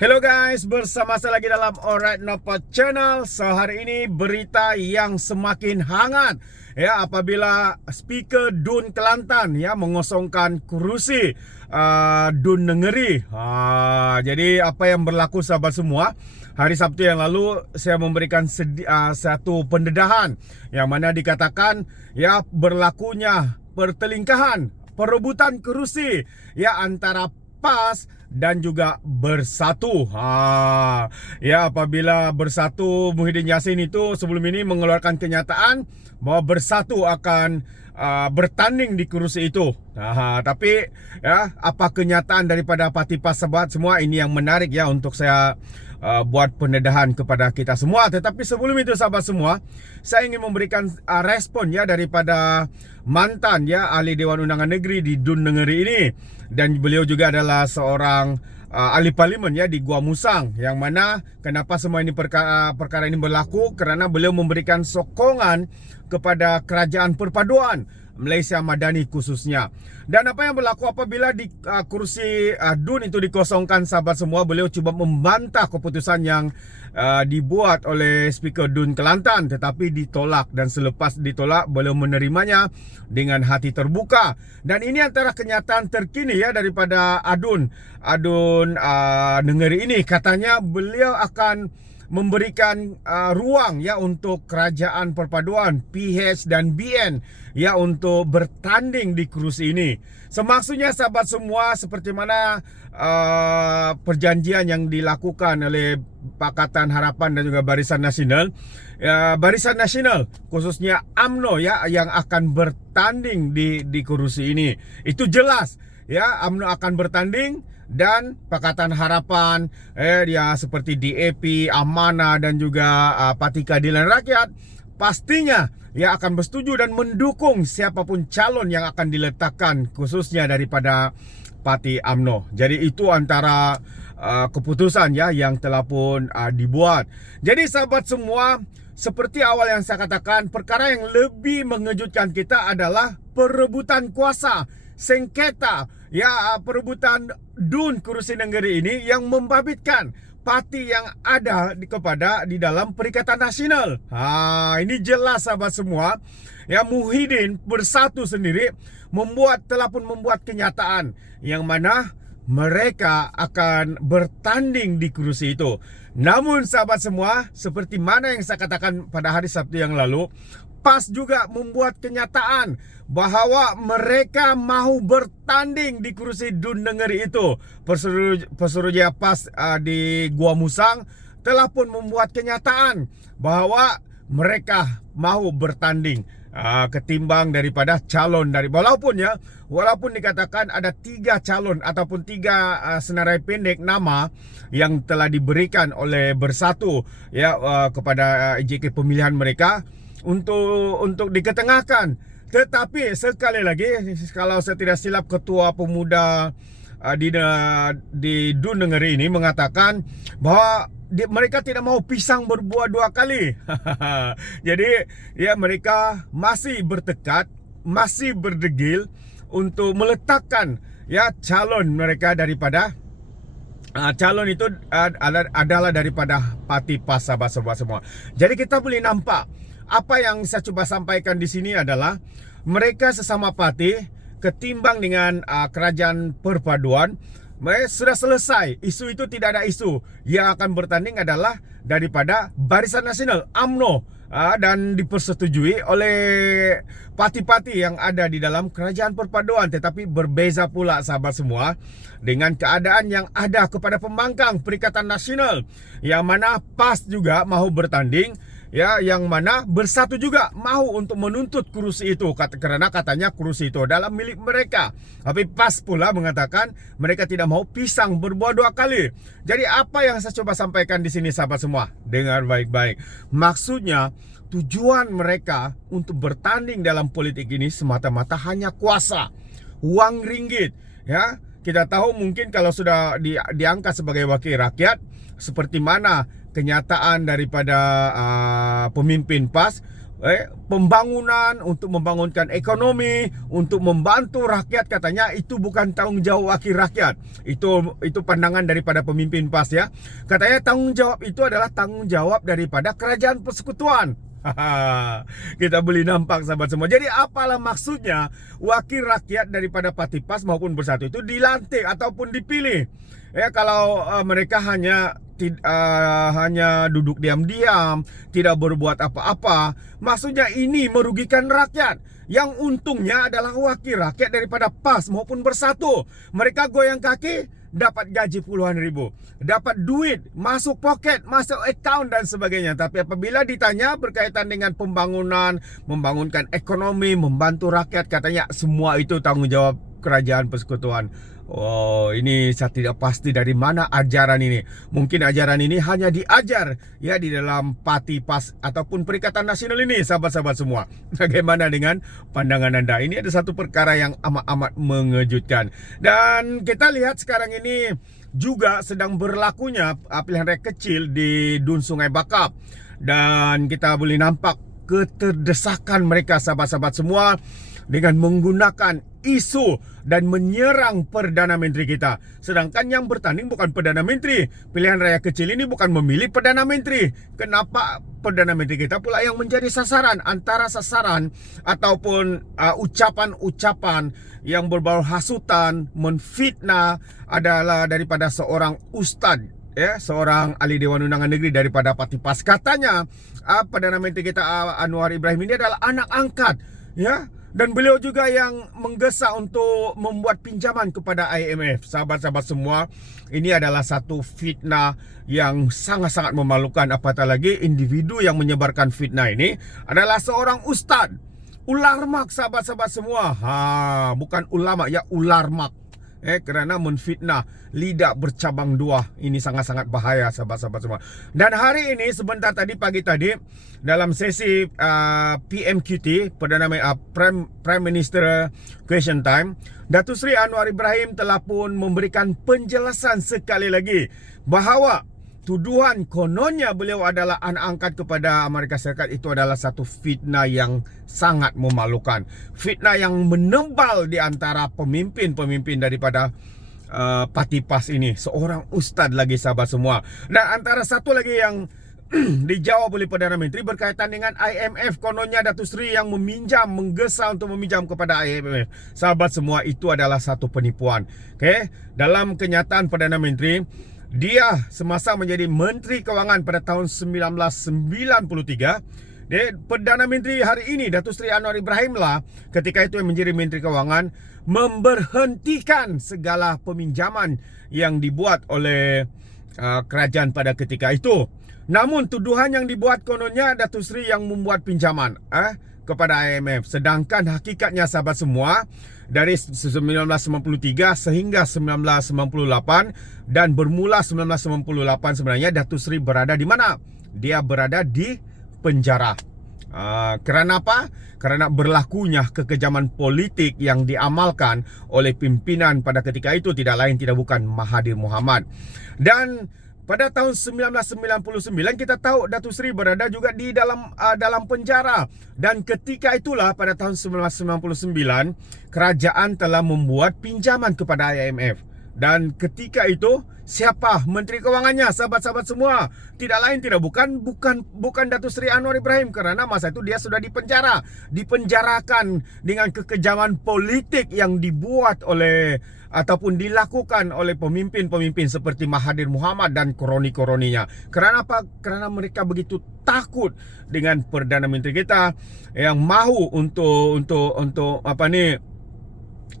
Hello guys, bersama saya lagi dalam Alright Nopo Channel. So hari ini berita yang semakin hangat ya apabila speaker Dun Kelantan ya mengosongkan kerusi Dun Negeri. Jadi apa yang berlaku sahabat semua? Hari Sabtu yang lalu saya memberikan satu pendedahan yang mana dikatakan ya berlakunya pertelingkahan, perebutan kerusi ya antara PAS dan juga Bersatu. Ya apabila Bersatu Muhyiddin Yassin itu sebelum ini mengeluarkan kenyataan bahwa Bersatu akan bertanding di kerusi itu. Tapi ya apa kenyataan daripada parti PAS sahabat semua, ini yang menarik ya untuk saya buat pendedahan kepada kita semua. Tetapi sebelum itu sahabat semua, saya ingin memberikan respon ya daripada mantan ya ahli Dewan Undangan Negeri di Dun Negeri ini, dan beliau juga adalah seorang ahli parlimen ya di Gua Musang, yang mana kenapa semua ini perkara ini berlaku kerana beliau memberikan sokongan kepada kerajaan perpaduan Malaysia Madani khususnya. Dan apa yang berlaku apabila di kursi Dun itu dikosongkan sahabat semua, beliau cuba membantah keputusan yang dibuat oleh Speaker Dun Kelantan, tetapi ditolak, dan selepas ditolak beliau menerimanya dengan hati terbuka. Dan ini antara kenyataan terkini ya daripada Adun Negeri ini. Katanya beliau akan memberikan ruang ya untuk kerajaan perpaduan PH dan BN ya untuk bertanding di kerusi ini. Semaksudnya sahabat semua, seperti mana perjanjian yang dilakukan oleh Pakatan Harapan dan juga Barisan Nasional, Barisan Nasional khususnya UMNO ya yang akan bertanding di kerusi ini. Itu jelas ya, UMNO akan bertanding. Dan Pakatan Harapan dia seperti DAP, Amanah dan juga Parti Keadilan Rakyat pastinya ya akan bersetuju dan mendukung siapapun calon yang akan diletakkan khususnya daripada Parti UMNO. Jadi itu antara keputusan ya yang telah pun dibuat. Jadi sahabat semua, seperti awal yang saya katakan, perkara yang lebih mengejutkan kita adalah perebutan kuasa, sengketa ya perebutan Dun Kerusi Negeri ini yang membabitkan parti yang ada di dalam Perikatan Nasional. Ini jelas sahabat semua ya, Muhyiddin Bersatu sendiri telah pun membuat kenyataan yang mana mereka akan bertanding di kerusi itu. Namun sahabat semua, seperti mana yang saya katakan pada hari Sabtu yang lalu, PAS juga membuat kenyataan bahawa mereka mahu bertanding di kerusi Dun Negeri itu. Pesuruhjaya PAS di Gua Musang telah pun membuat kenyataan bahawa mereka mahu bertanding ketimbang daripada calon dari walaupun dikatakan ada 3 calon ataupun 3 senarai pendek nama yang telah diberikan oleh Bersatu ya kepada JK pemilihan mereka untuk diketengahkan. Tetapi sekali lagi, kalau saya tidak silap, ketua pemuda di Dun Negeri ini mengatakan bahawa mereka tidak mahu pisang berbuah 2 kali. Jadi ya mereka masih bertekad, masih berdegil untuk meletakkan ya calon mereka daripada calon itu adalah daripada parti PAS sahabat-sahabat semua. Jadi kita boleh nampak apa yang saya coba sampaikan di sini adalah mereka sesama parti ketimbang dengan kerajaan perpaduan sudah selesai. Isu itu tidak ada isu. Yang akan bertanding adalah daripada Barisan Nasional UMNO dan dipersetujui oleh parti-parti yang ada di dalam kerajaan perpaduan. Tetapi berbeza pula sahabat semua dengan keadaan yang ada kepada pembangkang Perikatan Nasional, yang mana PAS juga mahu bertanding ya, yang mana Bersatu juga mahu untuk menuntut kerusi itu kerana katanya kerusi itu adalah milik mereka. Tapi PAS pula mengatakan mereka tidak mahu pisang berbuah 2 kali. Jadi apa yang saya coba sampaikan di sini sahabat semua, dengar baik-baik. Maksudnya tujuan mereka untuk bertanding dalam politik ini semata-mata hanya kuasa, wang ringgit ya. Kita tahu mungkin kalau sudah diangkat sebagai wakil rakyat, seperti mana kenyataan daripada pemimpin PAS, pembangunan, untuk membangunkan ekonomi, untuk membantu rakyat, katanya itu bukan tanggung jawab wakil rakyat. Itu pandangan daripada pemimpin PAS ya. Katanya tanggung jawab itu adalah tanggung jawab daripada kerajaan persekutuan. Kita boleh nampak sahabat semua. Jadi apalah maksudnya wakil rakyat daripada parti PAS maupun Bersatu itu dilantik ataupun dipilih. Kalau mereka hanya duduk diam-diam, tidak berbuat apa-apa, maksudnya ini merugikan rakyat. Yang untungnya adalah wakil rakyat daripada PAS maupun Bersatu. Mereka goyang kaki, dapat gaji puluhan ribu, dapat duit, masuk poket, masuk account dan sebagainya. Tapi apabila ditanya berkaitan dengan pembangunan, membangunkan ekonomi, membantu rakyat, katanya semua itu tanggung jawab kerajaan persekutuan. Oh, ini saya tidak pasti dari mana ajaran ini. Mungkin ajaran ini hanya diajar ya di dalam parti PAS ataupun Perikatan Nasional ini, sahabat-sahabat semua. Bagaimana dengan pandangan anda? Ini ada satu perkara yang amat-amat mengejutkan. Dan kita lihat sekarang ini juga sedang berlakunya pilihan raya kecil di Dun Sungai Bakap. Dan kita boleh nampak keterdesakan mereka, sahabat-sahabat semua, dengan menggunakan isu dan menyerang Perdana Menteri kita. Sedangkan yang bertanding bukan Perdana Menteri. Pilihan raya kecil ini bukan memilih Perdana Menteri. Kenapa Perdana Menteri kita pula yang menjadi sasaran? Antara sasaran ataupun ucapan-ucapan yang berbau hasutan, menfitnah adalah daripada seorang ustaz, seorang ahli Dewan Undangan Negeri daripada parti PAS. Katanya Perdana Menteri kita Anwar Ibrahim ini adalah anak angkat, ya. Dan beliau juga yang menggesa untuk membuat pinjaman kepada IMF. Sahabat-sahabat semua, ini adalah satu fitnah yang sangat-sangat memalukan. Apatah lagi individu yang menyebarkan fitnah ini adalah seorang ustaz. Ularmak, sahabat-sahabat semua. Bukan ulama, ya ularmak. Kerana menfitnah lidah bercabang dua. Ini sangat-sangat bahaya, sahabat-sahabat semua. Dan hari ini sebentar tadi, pagi tadi, dalam sesi PMQT, Prime Minister Question Time, Datuk Seri Anwar Ibrahim telah pun memberikan penjelasan sekali lagi bahawa tuduhan kononnya beliau adalah anak angkat kepada Amerika Serikat itu adalah satu fitnah yang sangat memalukan. Fitnah yang menebal di antara pemimpin-pemimpin daripada parti PAS ini. Seorang ustaz lagi, sahabat semua. Dan antara satu lagi yang dijawab oleh Perdana Menteri berkaitan dengan IMF. Kononnya Datuk Seri yang menggesa untuk meminjam kepada IMF. Sahabat semua, itu adalah satu penipuan. Dalam kenyataan Perdana Menteri, dia semasa menjadi Menteri Kewangan pada tahun 1993, Perdana Menteri hari ini Datuk Seri Anwar Ibrahim lah ketika itu yang menjadi Menteri Kewangan, memberhentikan segala peminjaman yang dibuat oleh kerajaan pada ketika itu. Namun tuduhan yang dibuat kononnya Datuk Seri yang membuat pinjaman kepada IMF. Sedangkan hakikatnya, sahabat semua, dari 1993 sehingga 1998 dan bermula 1998 sebenarnya Datuk Seri berada di mana? Dia berada di penjara. Kerana apa? Kerana berlakunya kekejaman politik yang diamalkan oleh pimpinan pada ketika itu tidak lain tidak bukan Mahathir Mohamad. Dan pada tahun 1999 kita tahu Datuk Seri berada juga di dalam penjara. Dan ketika itulah pada tahun 1999 kerajaan telah membuat pinjaman kepada IMF. Dan ketika itu siapa Menteri Kewangannya, sahabat-sahabat semua? Tidak lain tidak bukan Datuk Seri Anwar Ibrahim, kerana masa itu dia sudah dipenjara. Dipenjarakan dengan kekejaman politik yang dibuat oleh ataupun dilakukan oleh pemimpin-pemimpin seperti Mahathir Mohamad dan koroni-koroninya. Kerana apa? Kerana mereka begitu takut dengan Perdana Menteri kita yang mahu untuk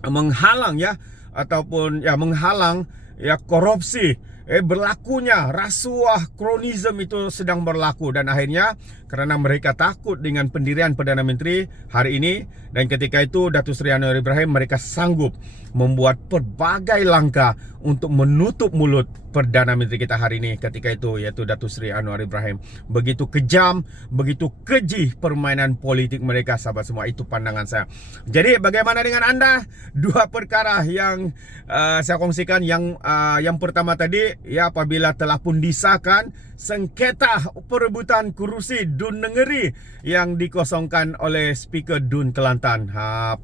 menghalang korupsi. Berlakunya rasuah, kronisme itu sedang berlaku. Dan akhirnya kerana mereka takut dengan pendirian Perdana Menteri hari ini, dan ketika itu Datuk Seri Anwar Ibrahim, mereka sanggup membuat pelbagai langkah untuk menutup mulut Perdana Menteri kita hari ini ketika itu, yaitu Datuk Seri Anwar Ibrahim. Begitu kejam, begitu keji permainan politik mereka, sahabat semua. Itu pandangan saya. Jadi bagaimana dengan anda? Dua perkara yang saya kongsikan. Yang pertama tadi, Jadi ya apabila telah pun disahkan sengketa perebutan kerusi Dun Negeri yang dikosongkan oleh Speaker Dun Kelantan,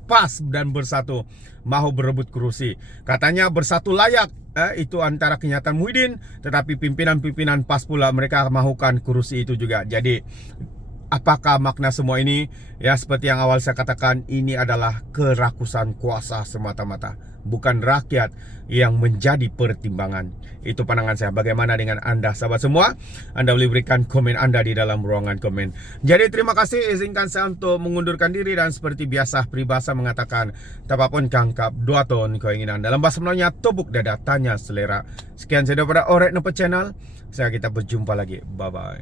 PAS dan Bersatu mahu berebut kerusi. Katanya Bersatu layak, itu antara kenyataan Muhyiddin, tetapi pimpinan-pimpinan PAS pula mereka mahukan kerusi itu juga. Jadi apakah makna semua ini? Ya seperti yang awal saya katakan, ini adalah kerakusan kuasa semata-mata, bukan rakyat yang menjadi pertimbangan. Itu pandangan saya. Bagaimana dengan Anda sahabat semua? Anda boleh berikan komen Anda di dalam ruangan komen. Jadi terima kasih, izinkan saya untuk mengundurkan diri. Dan seperti biasa peribahasa mengatakan, tapapun kangkap dua ton keinginan, dalam bahasa Melayunya tubuk dada tanya selera. Sekian saya daripada Orek Nopo Channel. Kita berjumpa lagi. Bye bye.